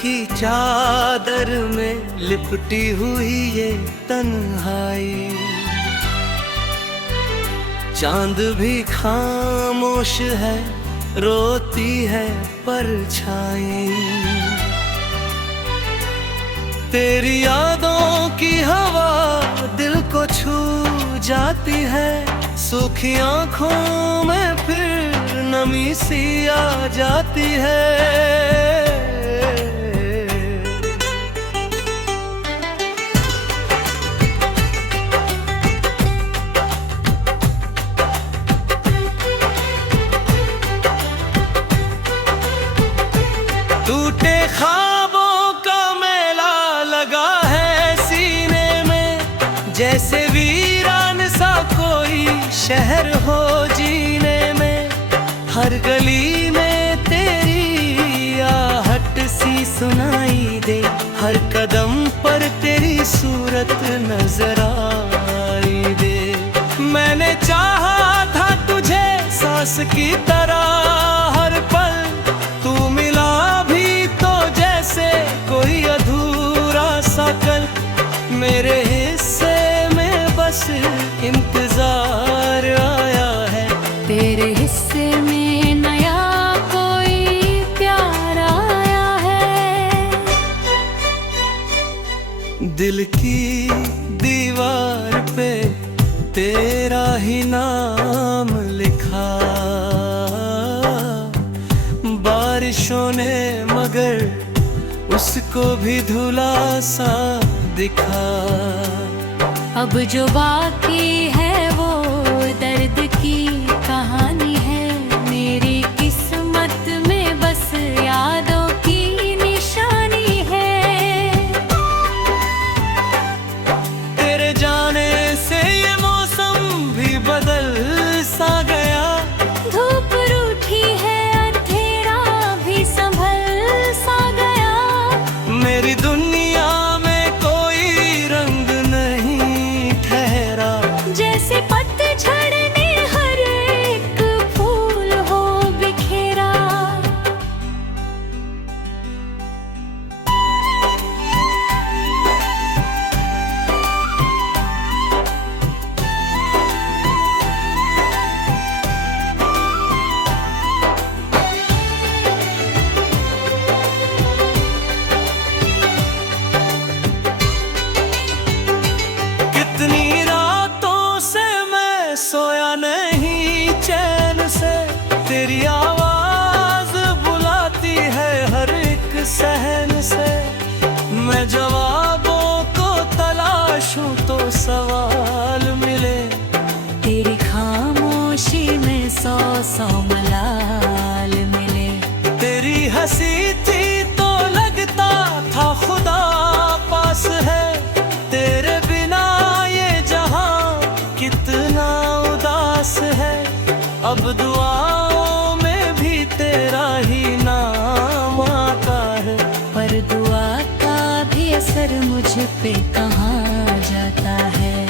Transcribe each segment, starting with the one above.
की चादर में लिपटी हुई ये तन्हाई, चांद भी खामोश है, रोती है परछाई। तेरी यादों की हवा दिल को छू जाती है, सूखी आंखों में फिर नमी सी आ जाती है। टूटे ख्वाबों का मेला लगा है सीने में, जैसे वीरान सा कोई शहर हो जीने में। हर गली में तेरी आहट सी सुनाई दे, हर कदम पर तेरी सूरत नजर आई दे। मैंने चाहा था तुझे सांस की तरह हर पल, तू मिला भी तो जैसे कोई अधूरा सा कल। मेरे हिस्से में बस इंतजार आया है, तेरे हिस्से में नया कोई प्यार आया है। दिल की दीवार पे तेरा ही नाम लिखा, बारिशों ने मगर उसको भी धुला सा दिखा। अब जो बाकी है वो दर्द की कहानी है, मेरी किस्मत में बस यादों की निशानी है। तेरे जाने से ये मौसम भी बदल सा गया, धूप रूठी है, अंधेरा भी संभल सा गया। मेरी दुनिया में कोई रंग नहीं ठहरा, जैसे पतझड़ ने हर एक फूल हो बिखेरा। कितनी रातों से मैं सोया नहीं चैन से, तेरी आवाज बुलाती है हर एक सहन से। मैं जवाबों को तलाशूं तो सवाल मिले, तेरी खामोशी में सौ सौ मलाल मिले। तेरी हंसी थी तो लगता था खुदा पास है, तेरे बिना ये जहां कितना उदास है। अब दुआओं में भी तेरा ही नाम आता है, पर दुआ का भी असर मुझ पे कहाँ जाता है।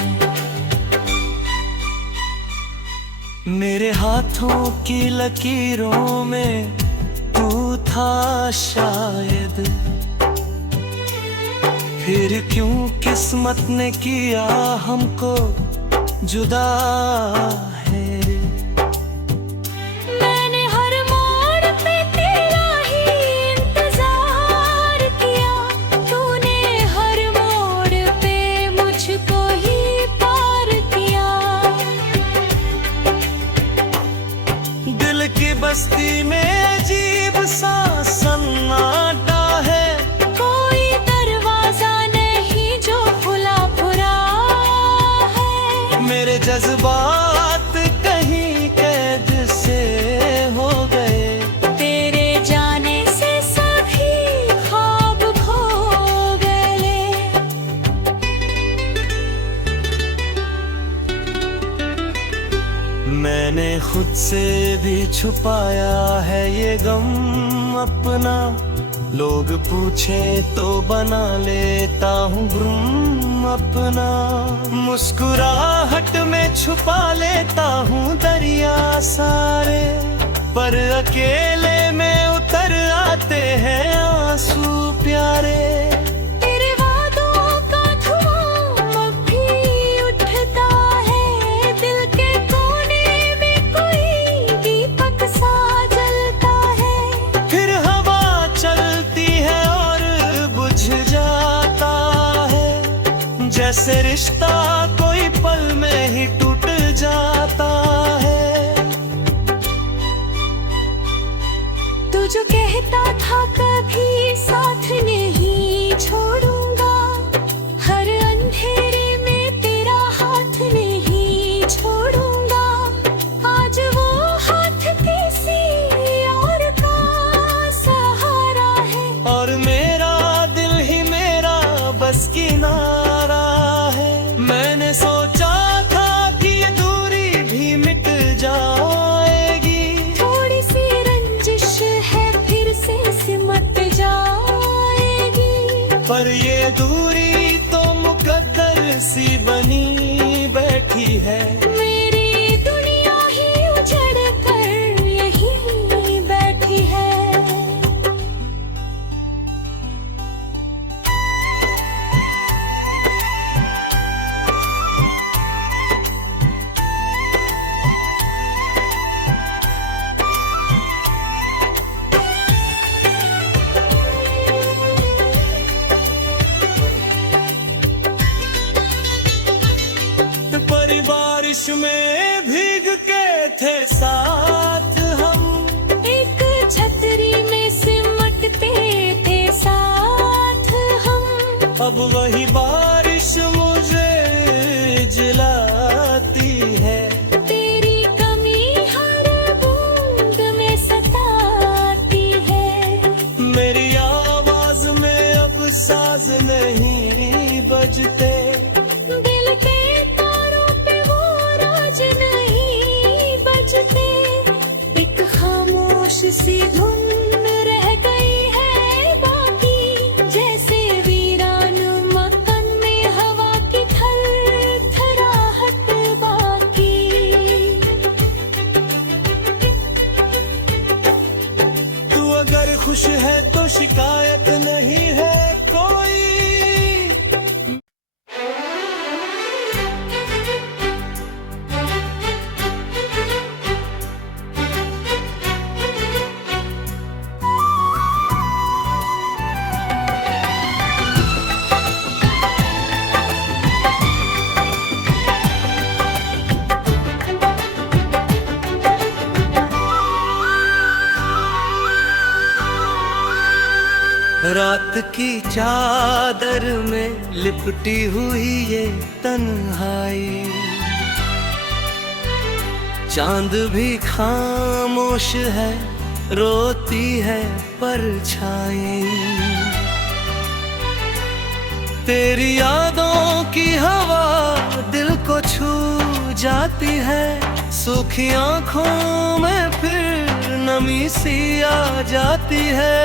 मेरे हाथों की लकीरों में तू था शायद, फिर क्यों किस्मत ने किया हमको जुदा है। मैंने हर मोड़ पे तेरा ही इंतजार किया, तूने हर मोड़ पे मुझको ही पार किया। दिल की बस्ती में अजीब सा सन्नाटा है, कोई दरवाजा नहीं जो खुला खुला है। मेरे जज्बात कहीं कैद से हो गए, तेरे जाने से सभी ख्वाब खो गए। मैंने खुद से भी छुपाया है ये गम अपना, लोग पूछे तो बना लेता हूँ भ्रम अपना। मुस्कुराहट में छुपा लेता हूँ दरिया सारे, पर अकेले में उतर आते हैं आंसू प्यारे। तेरे वादों का धुआं अब भी उठता है, दिल के कोने में कोई दीपक सा जलता है। फिर हवा चलती है और बुझ जाता है, जैसे रिश्ता कोई पल में ही टूट जाता है। तू जो कहता था कभी साथ नहीं छोड़ूंगा, हर अंधेरे में तेरा हाथ नहीं छोड़ूंगा। आज वो हाथ किसी और का सहारा है, और मेरा दिल ही मेरा बस किनारा है। मैंने सोचा था कि ये दूरी भी मिट जाएगी, थोड़ी सी रंजिश है फिर से सिमट जाएगी। पर ये दूरी तो मुकद्दर सी बनी बैठी है। मेरी दुनिया ही उजड़ कर यहीं बैठी है। पर बारिश में भीग के थे साथ हम, एक छतरी में सिमटते थे साथ हम। अब वही बारिश मुझे जलाती है। तेरी कमी हर बूंद में सताती है। मेरी आवाज में अब साज नहीं बजते, दिल के तारों पे वो राज नहीं बजते। एक खामोश सी धुन रह गई है बाकी, जैसे वीरान मकान में हवा की थरथराहट बाकी। तू अगर खुश है तो शिकायत नहीं है कोई। रात की चादर में लिपटी हुई ये तन्हाई, चांद भी खामोश है, रोती है परछाई। तेरी यादों की हवा दिल को छू जाती है, सूखी आंखों में फिर नमी सी आ जाती है।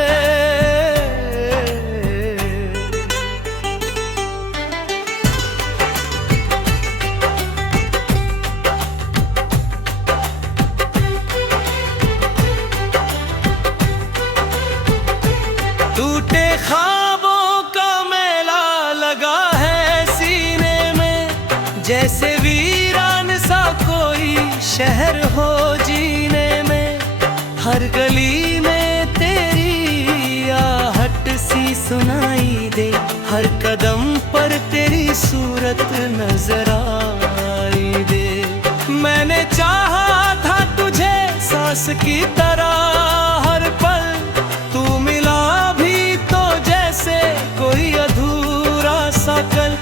टूटे ख्वाबों का मेला लगा है सीने में, जैसे वीरान सा कोई शहर हो जीने में। हर गली में तेरी आहट सी सुनाई दे, हर कदम पर तेरी सूरत नजर आई दे। मैंने चाहा था तुझे सांस की तरह हर पल, तू मिला भी तो जैसे कोई अधूरा सा कल।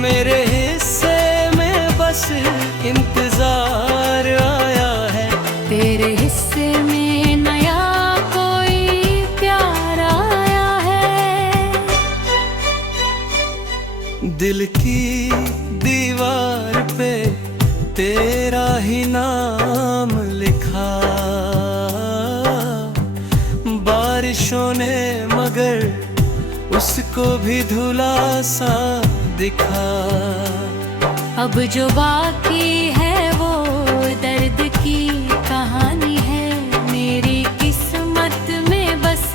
मेरे हिस्से में बस इंतजार आया है, तेरे हिस्से में नया कोई प्यार आया है। दिल की दीवार पे तेरा ही नाम लिखा, बारिशों ने मगर उसको भी धुला सा दिखा। अब जो बाकी है वो दर्द की कहानी है, मेरी किस्मत में बस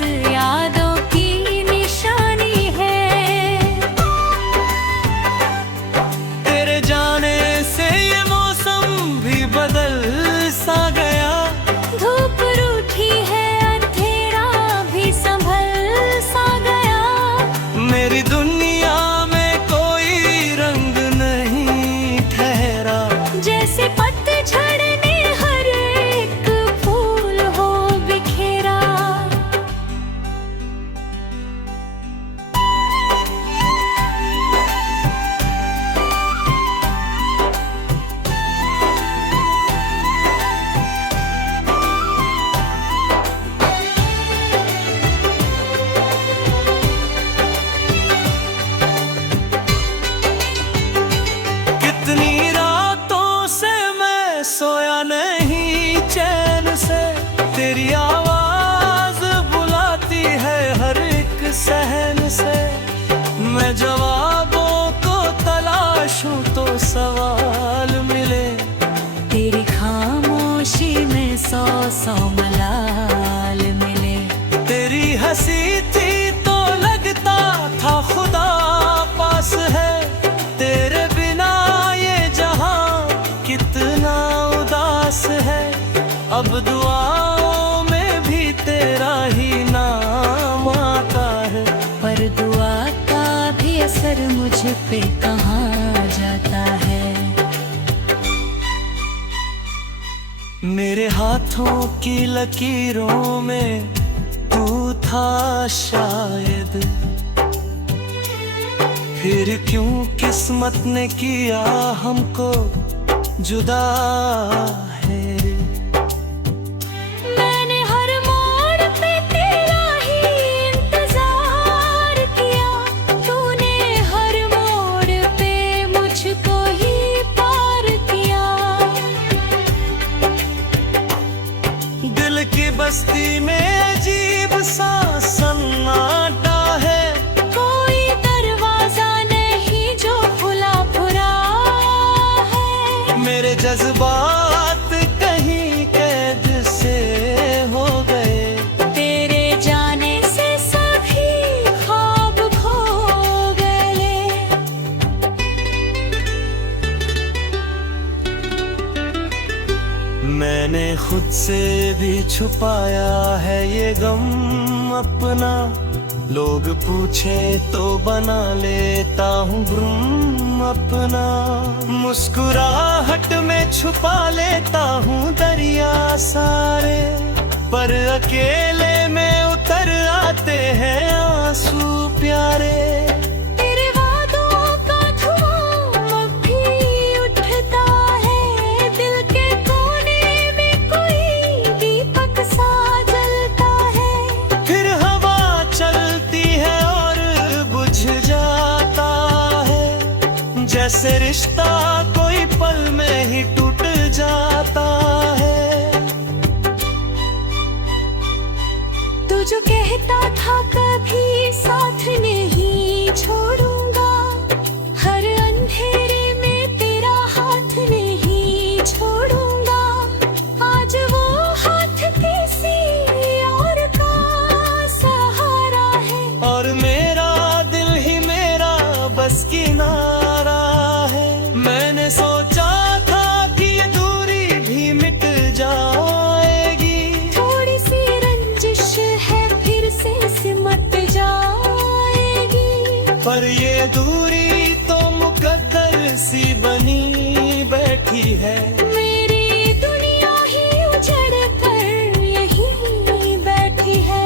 पे कहाँ जाता है। मेरे हाथों की लकीरों में तू था शायद, फिर क्यों किस्मत ने किया हमको जुदा है। मैंने हर मोड़ पे तेरा ही इंतजार किया, तूने हर मोड़ पे मुझको ही पार किया। दिल की बस्ती में अजीब सा सन्नाटा है, कोई दरवाजा नहीं जो खुला खुला है। मेरे जज्बात कहीं कैद से हो गए, तेरे जाने से सभी ख्वाब खो गए। मैंने खुद से भी छुपाया है ये गम अपना, लोग पूछे तो बना लेता हूँ भ्रम अपना। मुस्कुराहट में छुपा लेता हूँ दरिया सारे, पर अकेले में उतर आते हैं आंसू प्यारे। तेरे वादों का धुआं अब भी उठता है, दिल के कोने में कोई दीपक सा जलता है। फिर हवा चलती है और बुझ जाता है, जैसे रिश्ता कोई पल में ही टूट जाता है। तू जो कहता था कभी साथ नहीं छोड़ूंगा, हर अंधेरे में तेरा हाथ नहीं छोड़ूंगा। आज वो हाथ किसी और का सहारा है, और मेरा दिल ही मेरा बस किनारा है। मैंने सोचा था कि ये दूरी भी मिट जाएगी, थोड़ी सी रंजिश है फिर से सिमट जाएगी। पर ये दूरी तो मुकद्दर सी बनी बैठी है। मेरी दुनिया ही उजड़ कर यहीं बैठी है।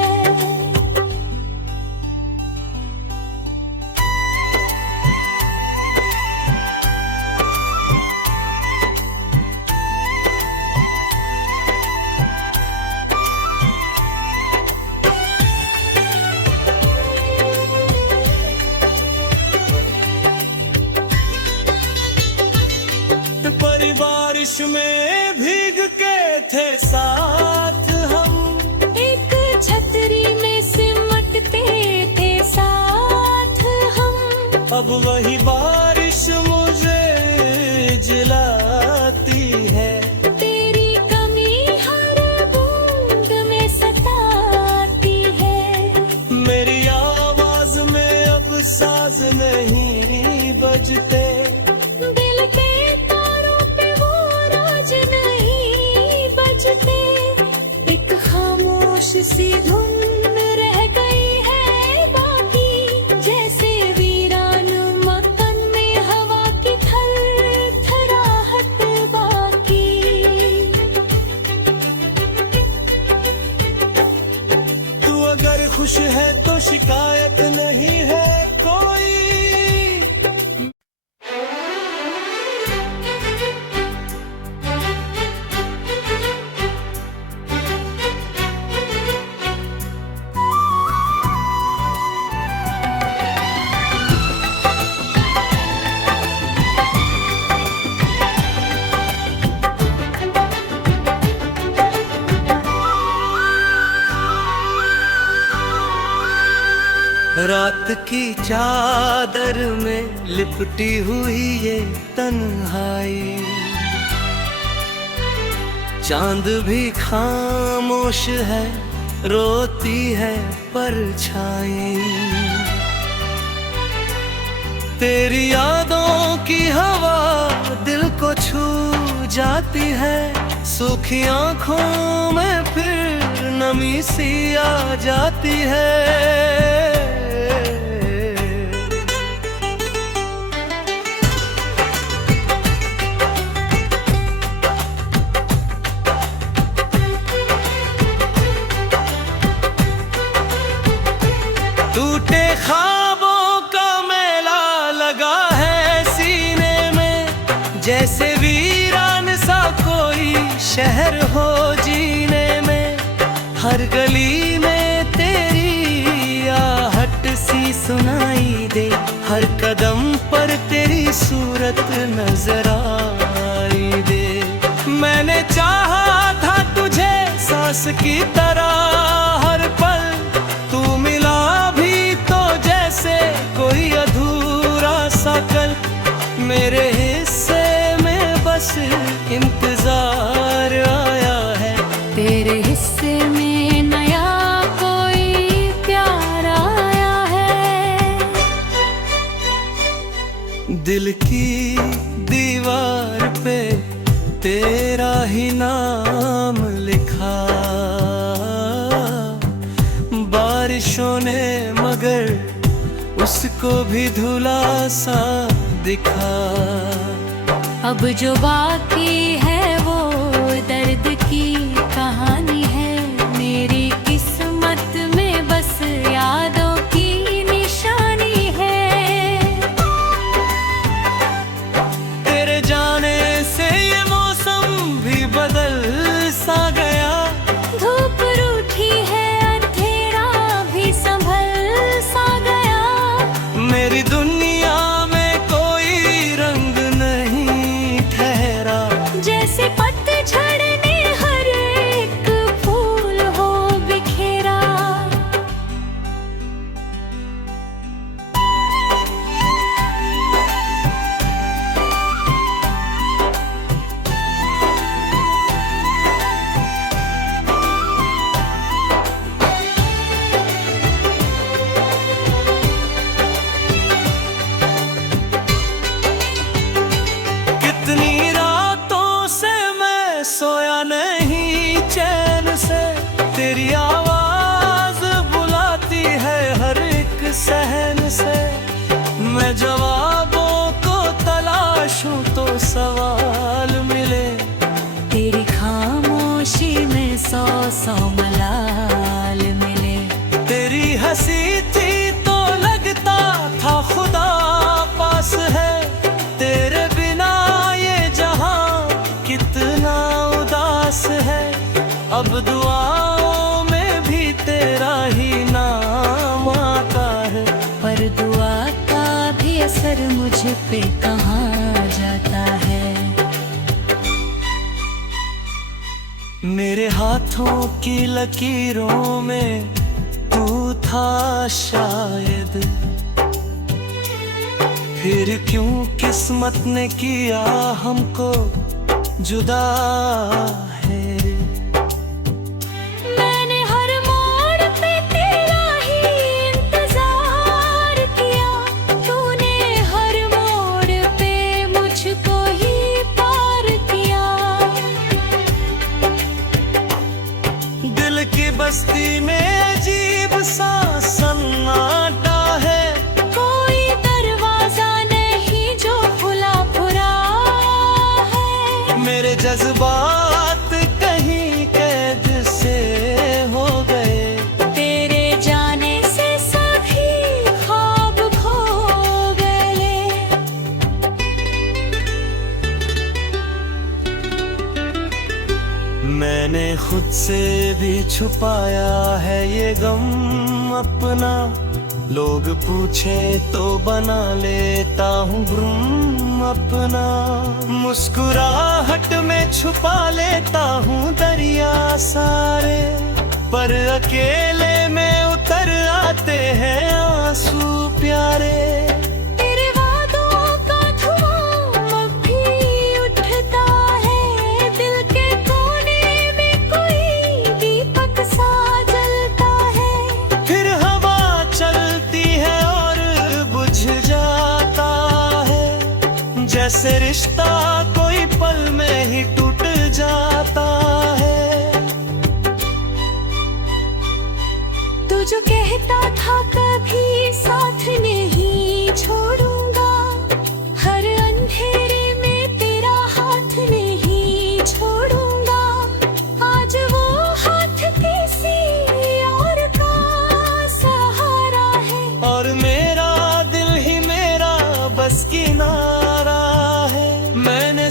पर बारिश में भीग के थे साथ हम, एक छतरी में सिमटते थे साथ हम। अब वही बारिश मुझे जिलाती है। तेरी कमी हर बूंद में सताती है। मेरी आवाज में अब साज नहीं बजते, दिल के तारों पे वो राज नहीं बजते। एक खामोश सी धुन रह गई है बाकी, जैसे वीरान मकान में हवा की थरथराहट बाकी। तू अगर खुश है तो शिकायत नहीं है कोई। रात की चादर में लिपटी हुई ये तन्हाई, चांद भी खामोश है, रोती है परछाई। तेरी यादों की हवा दिल को छू जाती है, सूखी आंखों में फिर नमी सी आ जाती है। जैसे वीरान सा कोई शहर हो जीने में, हर गली में तेरी आहट सी सुनाई दे, हर कदम पर तेरी सूरत नजर आई दे। मैंने चाहा था तुझे सांस की तरह हर पल, तू मिला भी तो जैसे कोई अधूरा सा कल। मेरे हिस्से में बस इंतजार आया है, तेरे हिस्से में नया कोई प्यार आया है। दिल की दीवार पे तेरा ही नाम लिखा, बारिशों ने मगर उसको भी धुला सा दिखा। अब जो बाकी है वो दर्द की कहानी है, मेरी किस्मत में बस यादों की निशानी है। तेरे जाने से ये मौसम भी बदल सा गया, धूप रूठी है अंधेरा भी संभल सा गया। मेरी दुनिया में कोई रंग नहीं ठहरा, जैसे पतझड़ ने हर एक फूल हो बिखेरा। कितनी रातों से मैं सोया नहीं चैन से, तेरी आवाज बुलाती है हर एक सहन से। मैं जवाबों को तलाशूं तो सवाल मिले, तेरी खामोशी में सौ सौ मलाल मिले। तेरी हंसी थी तो लगता था खुदा पास है, तेरे बिना ये जहां कितना उदास है। अब दुआओं में भी तेरा ही नाम आता है, पर दुआ का भी असर मुझ पे कहाँ जाता है। मेरे हाथों की लकीरों में तू था शायद, फिर क्यों किस्मत ने किया हमको जुदा है। मैंने हर मोड़ पे तेरा ही इंतजार किया, तूने हर मोड़ पे मुझको ही पार किया। दिल की बस्ती में अजीब सा सन्नाटा है, कोई दरवाजा नहीं जो खुला खुला है। मेरे जज्बात कहीं कैद से हो गए, तेरे जाने से सभी ख्वाब खो गए। मैंने खुद से भी छुपाया है ये गम अपना, लोग पूछे तो बना लेता हूँ भ्रम अपना। मुस्कुराहट में छुपा लेता हूँ दरिया सारे, पर अकेले में उतर आते हैं आंसू प्यारे। तेरे वादों का धुआं अब भी उठता है, दिल के कोने में कोई दीपक सा जलता है। फिर हवा चलती है और बुझ जाता है, जैसे रिश्ता कोई पल में ही टूट जाता है। तू जो कहता था कभी साथ नहीं छोड़ूंगा, हर अंधेरे में तेरा हाथ नहीं छोड़ूंगा। आज वो हाथ किसी और का सहारा है, और मेरा दिल ही मेरा बस किनारा है। मैंने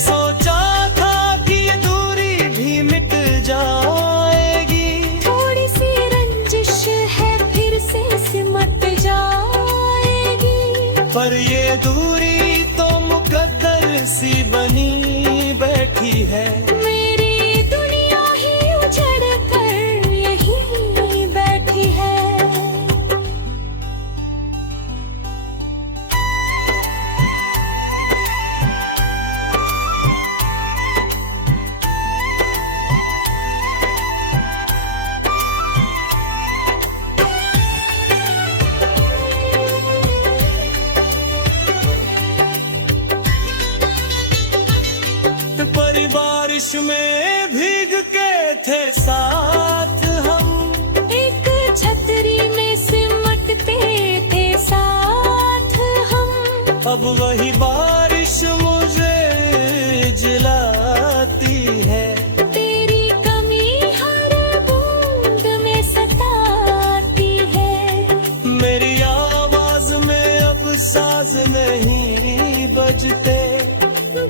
अब वही बारिश मुझे जलाती है। तेरी कमी हर बूंद में सताती है। मेरी आवाज में अब साज नहीं बजते।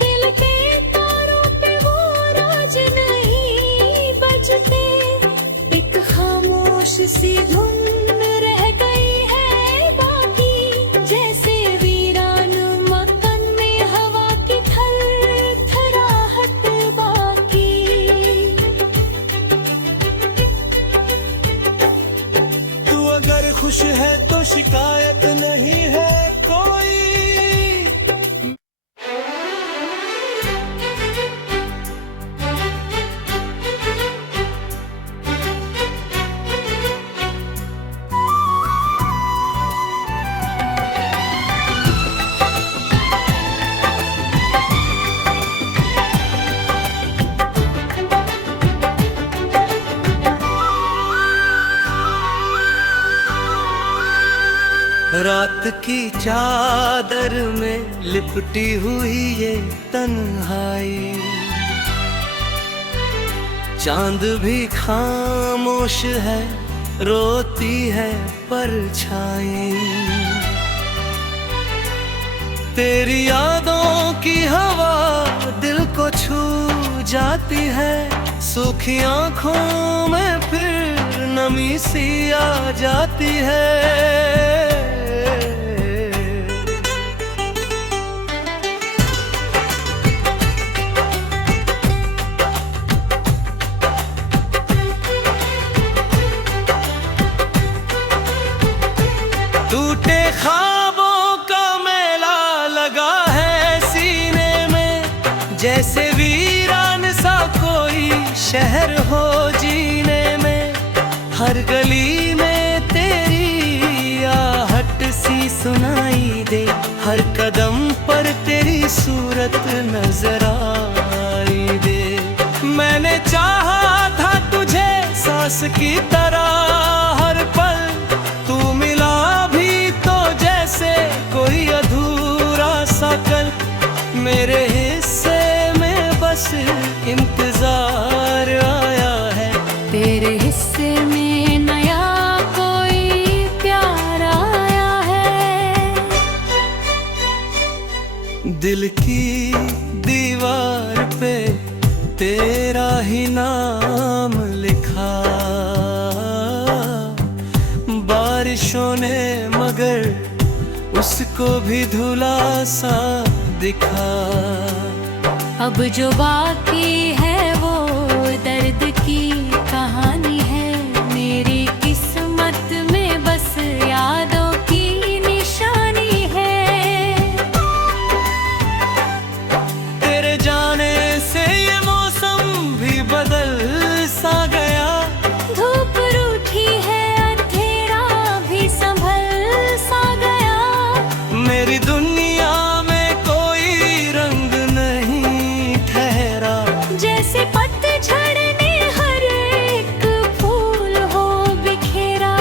दिल के तारों पे वो राज नहीं बजते। एक खामोश सी धुन रह गई है बाकी, जैसे वीरान मकान में हवा की थरथराहट बाकी। तू अगर खुश है तो शिकायत नहीं है कोई। रात की चादर में लिपटी हुई ये तन्हाई, चांद भी खामोश है, रोती है परछाई। तेरी यादों की हवा दिल को छू जाती है। सूखी आंखों में फिर नमी सी आ जाती है। टूटे ख्वाबों का मेला लगा है सीने में, जैसे वीरान सा कोई शहर हो जीने में। हर गली में तेरी आहट सी सुनाई दे, हर कदम पर तेरी सूरत नजर आई दे। मैंने चाहा था तुझे सांस की तरह हर पल, तू मिला भी तो जैसे कोई अधूरा सा कल। मेरे हिस्से में बस इंतजार आया है, तेरे हिस्से में नया कोई प्यार आया है। दिल की दीवार पे तेरा ही नाम लिखा, बारिशों ने मगर उसको भी धुला सा दिखा। अब जो बाकी है वो दर्द की कहानी है। मेरी किस्मत में बस यादों की निशानी है। तेरे जाने से ये मौसम भी बदल सा गया। धूप रूठी है, अंधेरा भी संभल सा गया। मेरी दुनिया में कोई रंग नहीं ठहरा, जैसे पतझड़ ने हर एक फूल हो बिखेरा।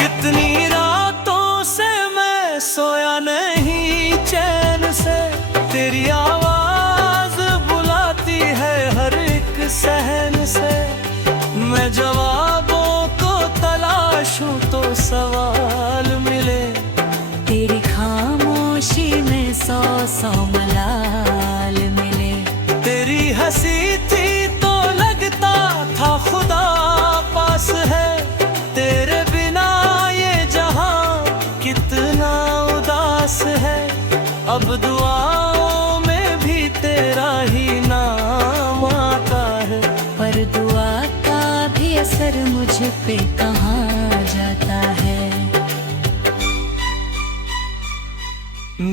कितनी रातों से मैं सोया नहीं चैन से। तेरी आवाज बुलाती है हर एक सहन से। मैं जवाबों को तलाशूं तो सवाल मिले। तेरी खामोशी में सौ सौ मलाल मिले। तेरी हंसी थी तो लगता था खुदा पास है। तेरे बिना ये जहां कितना उदास है। अब दुआओं में भी तेरा ही नाम आता है। पर दुआ का भी असर मुझ पे कहाँ जाता है।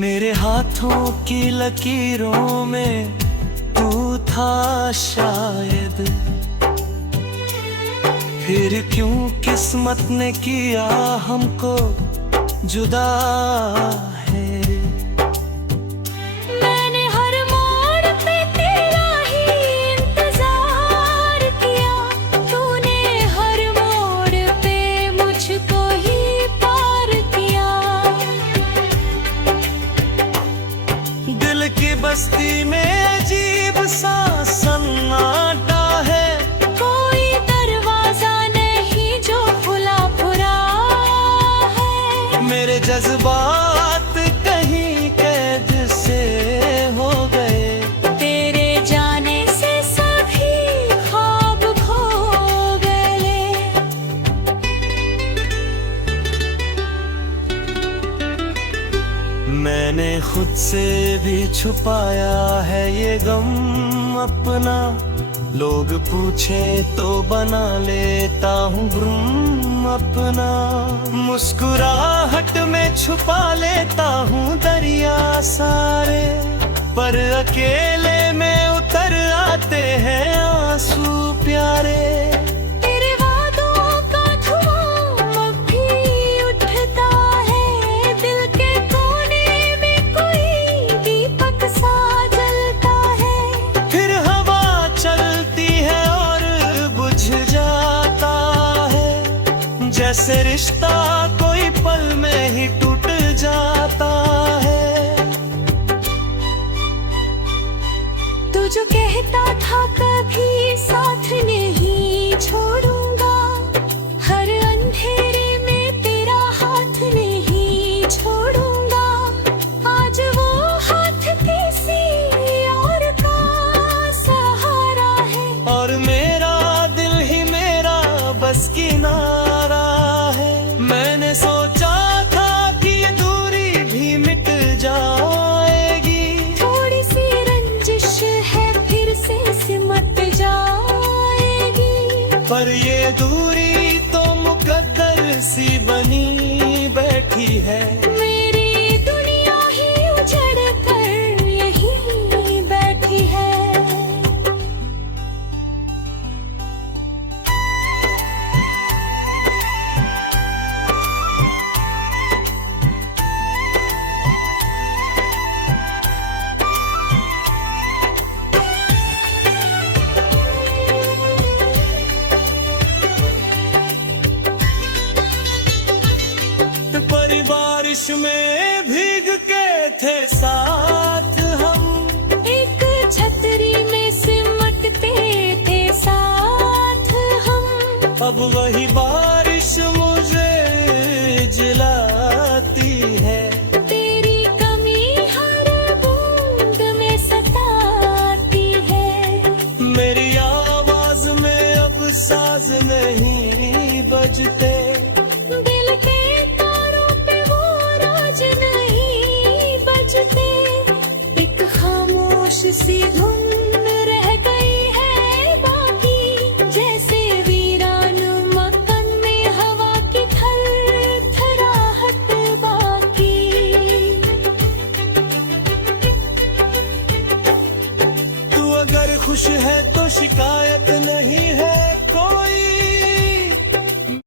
मेरे हाथों की लकीरों में तू था शायद। फिर क्यों किस्मत ने किया हमको जुदा है। मैंने हर मोड़ पे तेरा ही इंतजार किया, तूने हर मोड़ पे मुझको ही पार किया। दिल की बस्ती में अजीब सा सन्नाटा है, कोई दरवाजा नहीं जो खुला खुला है। मेरे जज्बात कहीं कैद से हो गए, तेरे जाने से सभी ख्वाब खो गए। मैंने खुद से भी छुपाया है ये गम अपना, लोग पूछे तो बना लेता हूँ भ्रम अपना। मुस्कुराहट में छुपा लेता हूँ दरिया सारे, पर अकेले में उतर आते हैं आंसू प्यारे। तेरे वादों का धुआं अब भी उठता है, दिल के कोने में कोई दीपक सा जलता है। फिर हवा चलती है और बुझ जाता है, जैसे रिश्ता कोई पल में ही टूट जाता है। तू जो कहता था कभी साथ नहीं छोड़ूंगा, हर अंधेरे में तेरा हाथ नहीं छोड़ूंगा। आज वो हाथ किसी और का सहारा है, और मेरा दिल ही मेरा बस किनारा है। मैंने सोचा था कि ये दूरी भी मिट जाएगी, थोड़ी सी रंजिश है फिर से सिमट जाएगी। पर ये दूरी तो मुकद्दर सी बनी बैठी है। मेरी दुनिया ही उजड़ कर यहीं बैठी है। पर बारिश में भीग के थे साथ हम, एक छतरी में सिमटते थे साथ हम। अब वही बारिश मुझे जलाती है। तेरी कमी हर बूंद में सताती है। मेरी आवाज में अब साज नहीं बजते, दिल के तारों पे वो राज नहीं बजते। एक खामोश सी धुन